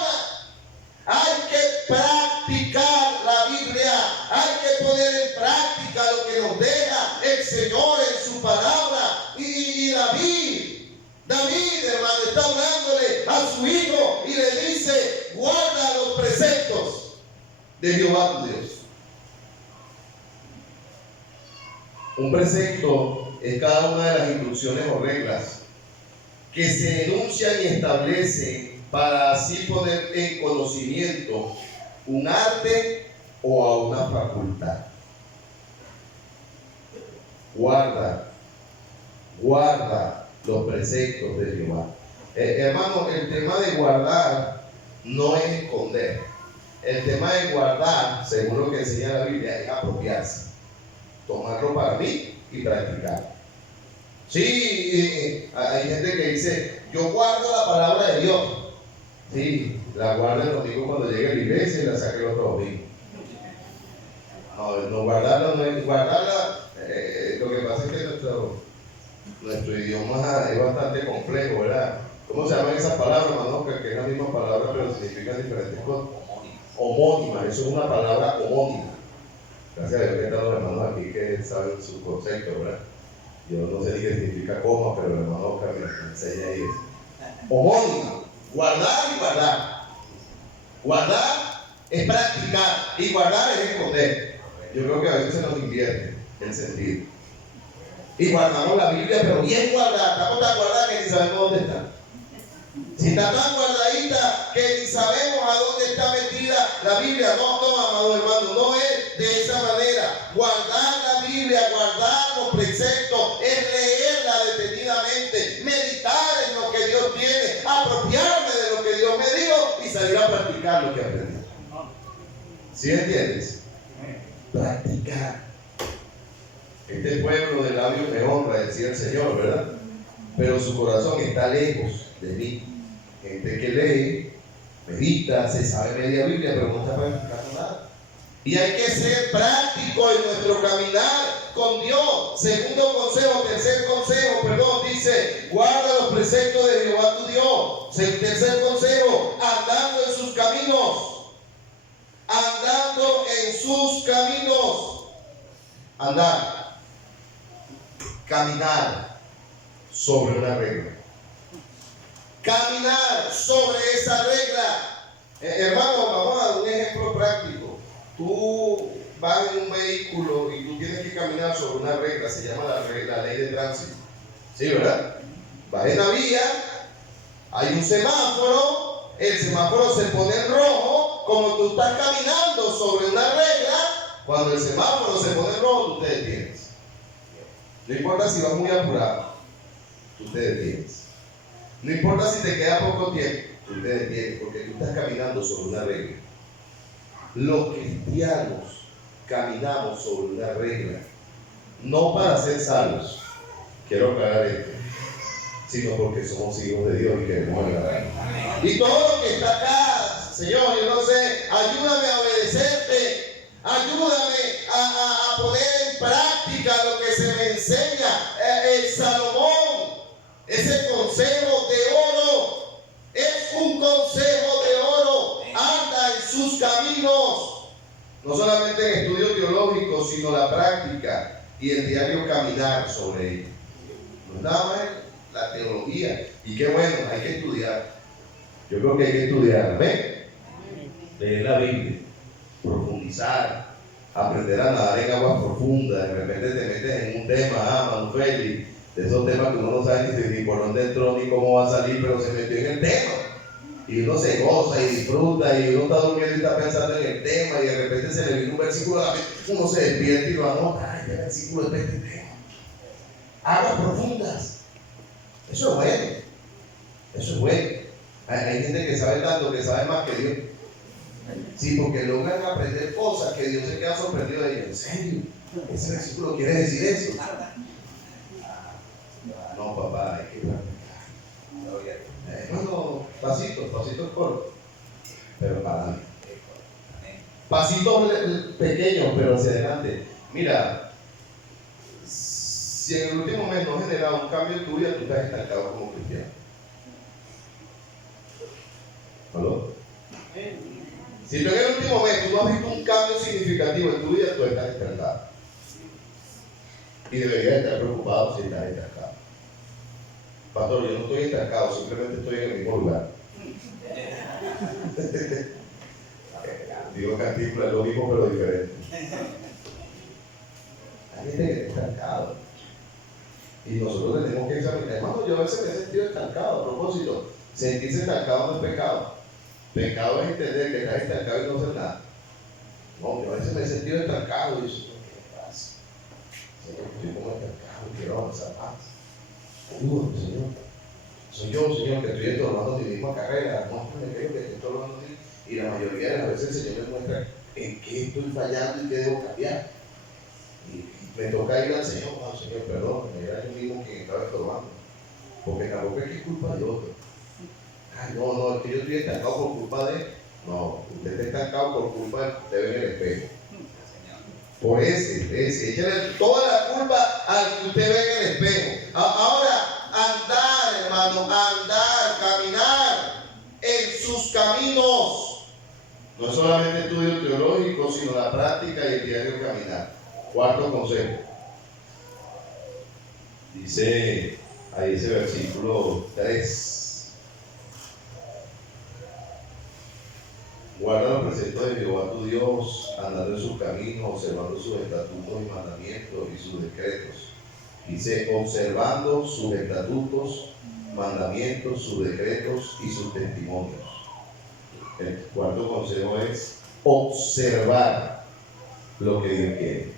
Hay que practicar la Biblia, hay que poner en práctica lo que nos deja el Señor en su palabra. Y David, hermano, está hablándole a su hijo y le dice, guarda los preceptos de Jehová tu Dios. Un precepto es cada una de las instrucciones o reglas que se enuncian y establecen para así poner en conocimiento un arte o a una facultad. Guarda los preceptos de Jehová. Hermano, el tema de guardar no es esconder. El tema de guardar, según lo que enseña la Biblia, es apropiarse, tomarlo para mí y practicar. Sí, hay gente que dice, yo guardo la palabra de Dios. Sí, la guarda el domingo cuando llegue a la iglesia y la saque el otro domingo. No guardarla, no es guardarla. Lo que pasa es que nuestro idioma es bastante complejo, ¿verdad? ¿Cómo se llaman esas palabras, hermano? Que es la misma palabra, pero significan diferentes cosas. Homónima, eso es una palabra homónima. Gracias a Dios que están los hermanos aquí que saben su concepto, ¿verdad? Yo no sé ni qué significa coma, pero el hermano Oscar me enseña ahí eso. Homónima, guardar y guardar. Guardar es practicar y guardar es esconder. Yo creo que a veces se nos invierte el sentido. Y guardamos la Biblia, pero bien guardada. Estamos tan guardadas que ni sabemos dónde está. Si está tan guardadita que ni sabemos a dónde está metida la Biblia. No, amado hermano, no es de esa manera. Guardar la Biblia, guardar los preceptos, es practicar lo que aprendiste. ¿Sí entiendes? Practicar. Este pueblo de labios me honra, decía el Señor, ¿verdad? Pero su corazón está lejos de mí. Gente que lee, medita, se sabe media Biblia, pero no está practicando nada. Y hay que ser práctico en nuestro caminar con Dios. Tercer consejo, dice: guarda los preceptos de Jehová tu Dios. Tercer consejo, andando en sus caminos. Andando en sus caminos. Andar. Caminar sobre una regla. Caminar sobre esa regla. Hermano, vamos a dar un ejemplo práctico. Tú vas en un vehículo y tú tienes que caminar sobre una regla, se llama la ley de tránsito. ¿Sí, verdad? Vas en la vía, hay un semáforo, el semáforo se pone en rojo. Como tú estás caminando sobre una regla, cuando el semáforo se pone en rojo, tú te detienes. No importa si vas muy apurado, tú te detienes. No importa si te queda poco tiempo, tú te detienes, porque tú estás caminando sobre una regla. Los cristianos caminamos sobre una regla, no para ser salvos, quiero aclarar esto, sino porque somos hijos de Dios y queremos agradar. Y todo lo que está acá, Señor, yo no sé, ayúdame a obedecerte, ayúdame a poner en práctica lo que se me enseña. El Salomón, ese consejo de oro, es un consejo de oro. Anda en sus caminos, no solamente en estudio teológico, sino la práctica y el diario caminar sobre ello. No es nada más la teología, y qué bueno, hay que estudiar. Yo creo que hay que estudiar, ¿ven? Leer la Biblia, profundizar, aprender a nadar en aguas profundas. De repente te metes en un tema, Manu Félix, de esos temas que uno no sabe ni por dónde entró ni cómo va a salir, pero se metió en el tema. Y uno se goza y disfruta, y uno está durmiendo y está pensando en el tema, y de repente se le viene un versículo a la mente, uno se despierta y lo anota. Este versículo es de este tema. Aguas profundas. Eso es bueno. Eso es bueno. Hay gente que sabe tanto, que sabe más que Dios. Sí, porque logran aprender cosas que Dios se queda sorprendido de ellos. ¿En serio? ¿Ese versículo quiere decir eso? No, papá, hay que practicar. Hermano, pasitos cortos, pero para mí. Pasitos pequeños, pero hacia adelante. Mira, si en el último mes no has generado un cambio en tu vida, tú estás estancado como cristiano. ¿Aló? Si tú en el último mes tú no has visto un cambio significativo en tu vida, tú estás estancado. Y deberías estar preocupado si estás estancado. Pastor, yo no estoy estancado, simplemente estoy en el mismo lugar. Digo Cantinflas, es lo mismo pero diferente. Hay gente que está estancado. Y nosotros tenemos que examinar. Hermano, yo a veces me he sentido estancado. A propósito, sentirse estancado no es pecado. Pecado es entender que estás estancado y no hacer nada. No, yo a veces me he sentido estancado y digo, ¿qué me pasa? Señor, estoy como estancado y quiero avanzar más. Ayúdame, Señor. Soy yo, Señor, que estoy estorbando mi misma carrera. Muéstrame que estoy estorbando a ti. Y la mayoría de las veces el Señor me muestra en qué estoy fallando y qué debo cambiar. Y me toca ir al Señor, no, Señor, perdón, era yo mismo quien estaba estorbando. Porque tampoco es que es culpa de otro. Ay, no, es que yo estoy estancado por culpa de. No, usted está estancado por culpa de que usted ve en el espejo. Por ese, échale toda la culpa al que usted ve en el espejo. Ahora, andar, hermano, caminar en sus caminos. No es solamente estudio teológico, sino la práctica y el diario caminar. Cuarto consejo. Dice ahí ese versículo 3. Guarda los preceptos de Jehová tu Dios, andando en sus caminos, observando sus estatutos y mandamientos y sus decretos. Dice, observando sus estatutos, mandamientos, sus decretos y sus testimonios. El cuarto consejo es observar lo que Dios quiere.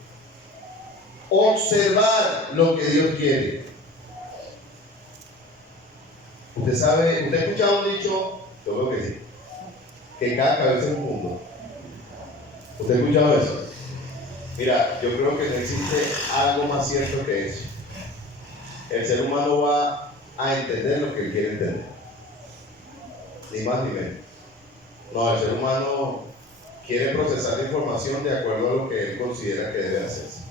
Observar lo que Dios quiere. Usted sabe, usted ha escuchado un dicho, yo creo que sí, que cada cabeza es un mundo. ¿Usted ha escuchado eso? Mira, yo creo que no existe algo más cierto que eso. El ser humano va a entender lo que él quiere entender. Ni más ni menos. No, el ser humano quiere procesar la información de acuerdo a lo que él considera que debe hacerse.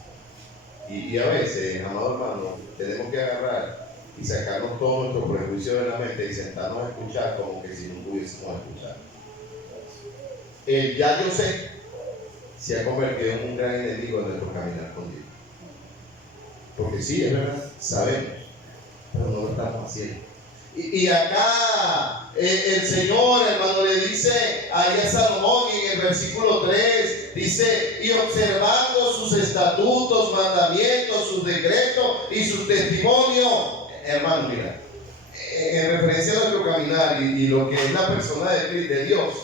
Y a veces, amado hermano, tenemos que agarrar y sacarnos todo nuestro prejuicio de la mente y sentarnos a escuchar como que si no pudiésemos escuchar. El ya yo sé se ha convertido en un gran enemigo de nuestro caminar con Dios. Porque sí, es verdad, sabemos, pero no lo estamos haciendo. Y acá el Señor, hermano, le dice ahí a Salomón en el versículo 3, dice, y observando sus estatutos, mandamientos, sus decretos y sus testimonios. Hermano, mira, en referencia a nuestro caminar y lo que es la persona de Dios,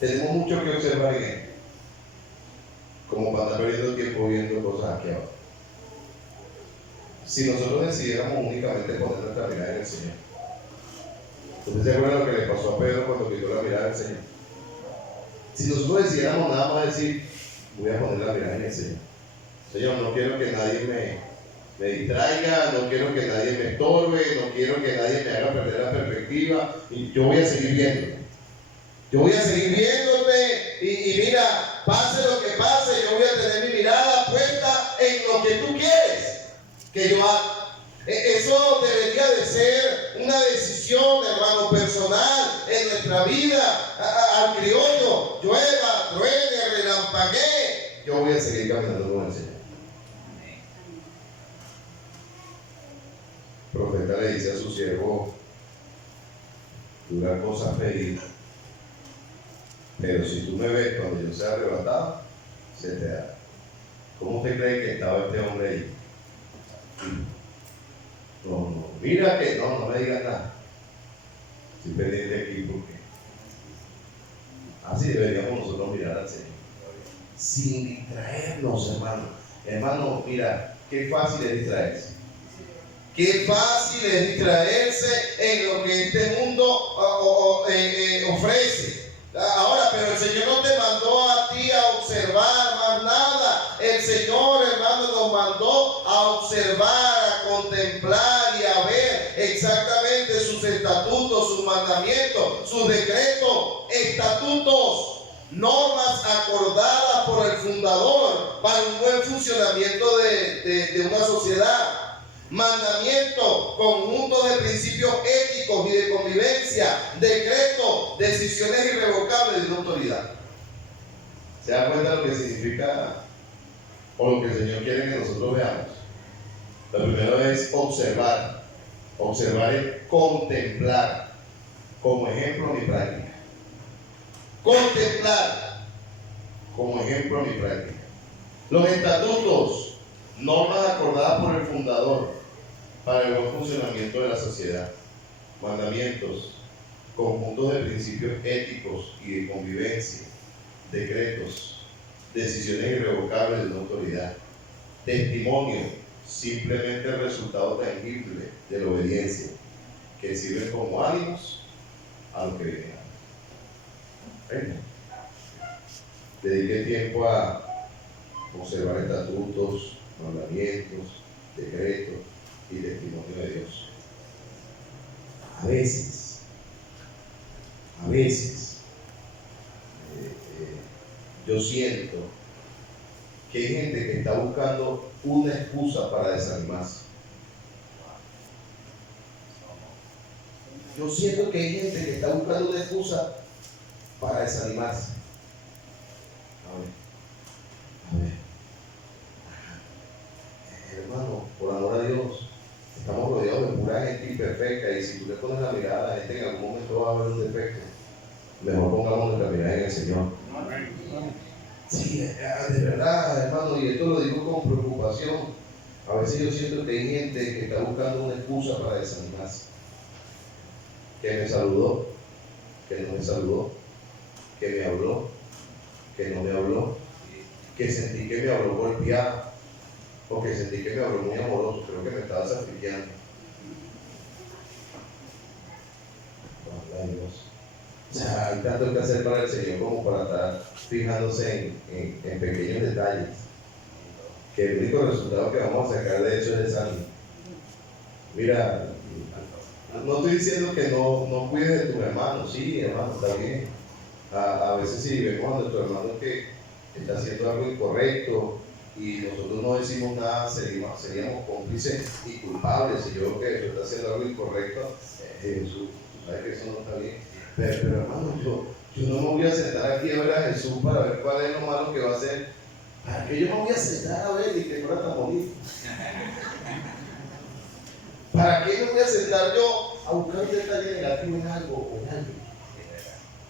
tenemos mucho que observar en él. Como para estar perdiendo tiempo viendo cosas aquí abajo. Si nosotros decidiéramos únicamente poner nuestra mirada en el Señor. ¿Usted se acuerda lo que le pasó a Pedro cuando quitó la mirada del Señor? Si nosotros decidiéramos nada más decir, voy a poner la mirada en el Señor. Señor, no quiero que nadie me distraiga, no quiero que nadie me estorbe, no quiero que nadie me haga perder la perspectiva, y yo voy a seguir viéndote. Yo voy a seguir viéndote y mira, pase lo que pase, yo voy a tener mi mirada puesta en lo que tú quieres que yo haga. Eso debería de ser una decisión, hermano, personal en nuestra vida. Al criollo, llueva, truene, relampaguee, yo voy a seguir caminando con el Señor. El profeta le dice a su siervo, dura cosa pedir, pero si tú me ves cuando yo sea arrebatado, se te da. ¿Cómo usted cree que estaba este hombre ahí? No, mira que no me digas nada. Estoy pendiente aquí porque así deberíamos nosotros mirar al Señor. Sin distraernos, hermano. Hermano, mira, qué fácil es distraerse. Qué fácil es distraerse en lo que este mundo ofrece. Ahora, pero el Señor no te mandó a ti a observar más nada. El Señor, hermano, nos mandó a observar, a contemplar y a ver exactamente sus estatutos, sus mandamientos, sus decretos, estatutos, normas acordadas por el fundador para un buen funcionamiento de una sociedad. Mandamientos, conjuntos de principios éticos y de convivencia, decretos, decisiones irrevocables de una autoridad. ¿Se da cuenta lo que significa o lo que el Señor quiere que nosotros veamos? Lo primero es observar. Observar es contemplar como ejemplo mi práctica. Contemplar como ejemplo mi práctica. Los estatutos, normas acordadas por el fundador para el buen funcionamiento de la sociedad. Mandamientos, conjuntos de principios éticos y de convivencia. Decretos, decisiones irrevocables de una autoridad. Testimonio, simplemente el resultado tangible de la obediencia, que sirven como ánimos a lo que viene. Venga. Dediqué tiempo a observar estatutos, mandamientos, decretos y testimonio de Dios. A veces, yo siento que hay gente que está buscando una excusa para desanimarse. Yo siento que hay gente que está buscando una excusa para desanimarse. A ver. Hermano, por amor a Dios, estamos rodeados de pura gente imperfecta y si tú le pones la mirada a la gente en algún momento va a haber un defecto. Mejor pongamos nuestra mirada en el Señor. Sí, de verdad, hermano, y esto lo digo con preocupación. A veces yo siento que hay gente que está buscando una excusa para desanimarse. Que me saludó, que no me saludó, que me habló, que no me habló, que sentí que me habló golpeado, o que sentí que me habló muy amoroso, creo que me estaba sacrificando. O sea, hay tanto que hacer para el Señor como para estar fijándose en pequeños detalles. Que el único resultado que vamos a sacar de eso es desánimo. Mira, no estoy diciendo que no cuides de tus hermanos, sí, hermano, está bien. A veces si vemos a nuestro hermano que está haciendo algo incorrecto y nosotros no decimos nada, seríamos cómplices y culpables. Si yo veo que Jesús está haciendo algo incorrecto, Jesús, sabes que eso no está bien. Pero hermano, yo no me voy a sentar aquí a ver a Jesús para ver cuál es lo malo que va a hacer. ¿Para qué yo me voy a sentar a ver y que fuera tan bonito? ¿Para qué me voy a sentar yo a buscar un detalle negativo en algo o en alguien?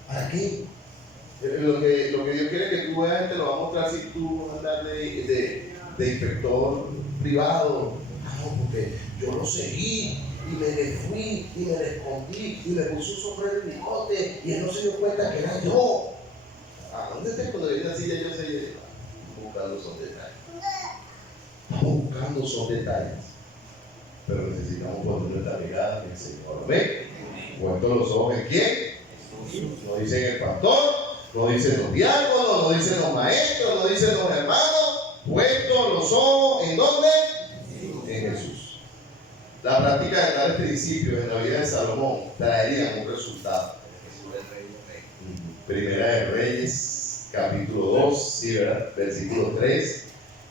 ¿Para qué? Lo que Dios quiere que tú veas te lo va a mostrar si tú vas a andar de inspector privado. No, porque yo lo seguí y me le fui y me le escondí y me puse un sombrero en bigote y él no se dio cuenta que era yo. ¿A dónde te cuando viene así ya yo sé? Buscando son detalles. Estamos buscando son detalles. Pero necesitamos poner nuestra mirada en el Señor. ¿Ve? Puestos los ojos en quién. No dicen el pastor, no dicen los diáconos, no dicen los maestros, no dicen los hermanos. Puestos los ojos en ¿dónde? En Jesús. La práctica de tales principios en la vida de Salomón traería un resultado. Primera de Reyes, capítulo 2, sí, ¿verdad? Versículo 3,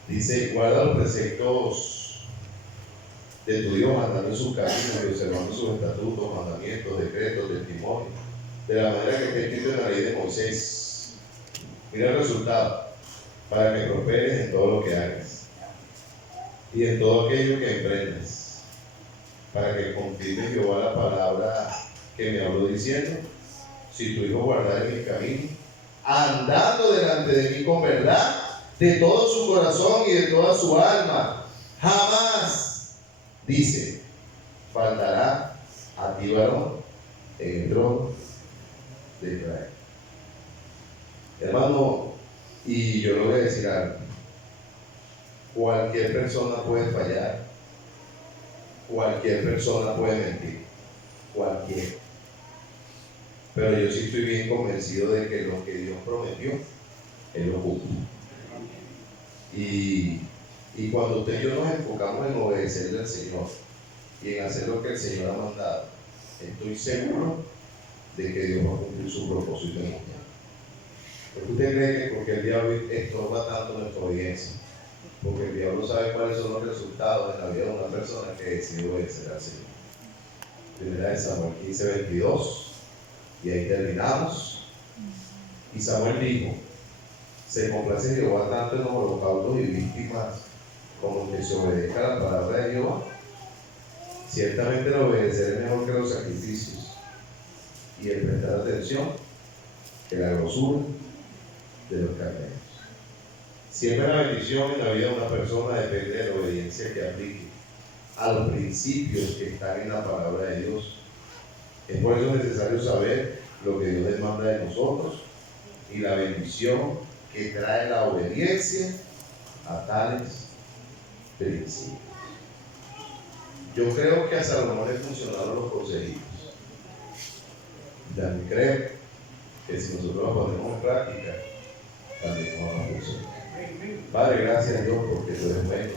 dice: guarda los preceptos de tu Dios, andando en sus caminos y observando sus estatutos, mandamientos, decretos, testimonios, de la manera que está escrito en la ley de Moisés. Mira el resultado: para que prosperes en todo lo que hagas y en todo aquello que emprendas, para que confirme Jehová la palabra que me habló diciendo: si tu hijo guardare mis caminos, andando delante de mí con verdad, de todo su corazón y de toda su alma, jamás, dice, faltará a ti varón en el trono de Israel. Hermano, y yo le voy a decir algo: cualquier persona puede fallar, cualquier persona puede mentir, cualquier. Pero yo sí estoy bien convencido de que lo que Dios prometió, Él lo cumple. Y cuando usted y yo nos enfocamos en obedecerle al Señor y en hacer lo que el Señor ha mandado, estoy seguro de que Dios va a cumplir su propósito en ella. ¿Por qué usted cree que porque el diablo estorba tanto nuestra obediencia? Porque el diablo sabe cuáles son los resultados en la vida de una persona que decide obedecer al Señor. Primera de Samuel 15:22, y ahí terminamos. Y Samuel dijo: se complace Jehová tanto en los holocaustos y víctimas como que se obedezca la palabra de Jehová. Ciertamente el obedecer es mejor que los sacrificios, y el prestar atención que la grosura de los carneros. Siempre la bendición en la vida de una persona depende de la obediencia que aplique a los principios que están en la palabra de Dios. Es por eso necesario saber lo que Dios demanda de nosotros y la bendición que trae la obediencia a tales principios. Yo creo que a Salomón le funcionaron los consejitos. También creo que si nosotros lo ponemos en práctica, también nos va a funcionar. Padre, gracias a Dios porque tú eres bueno.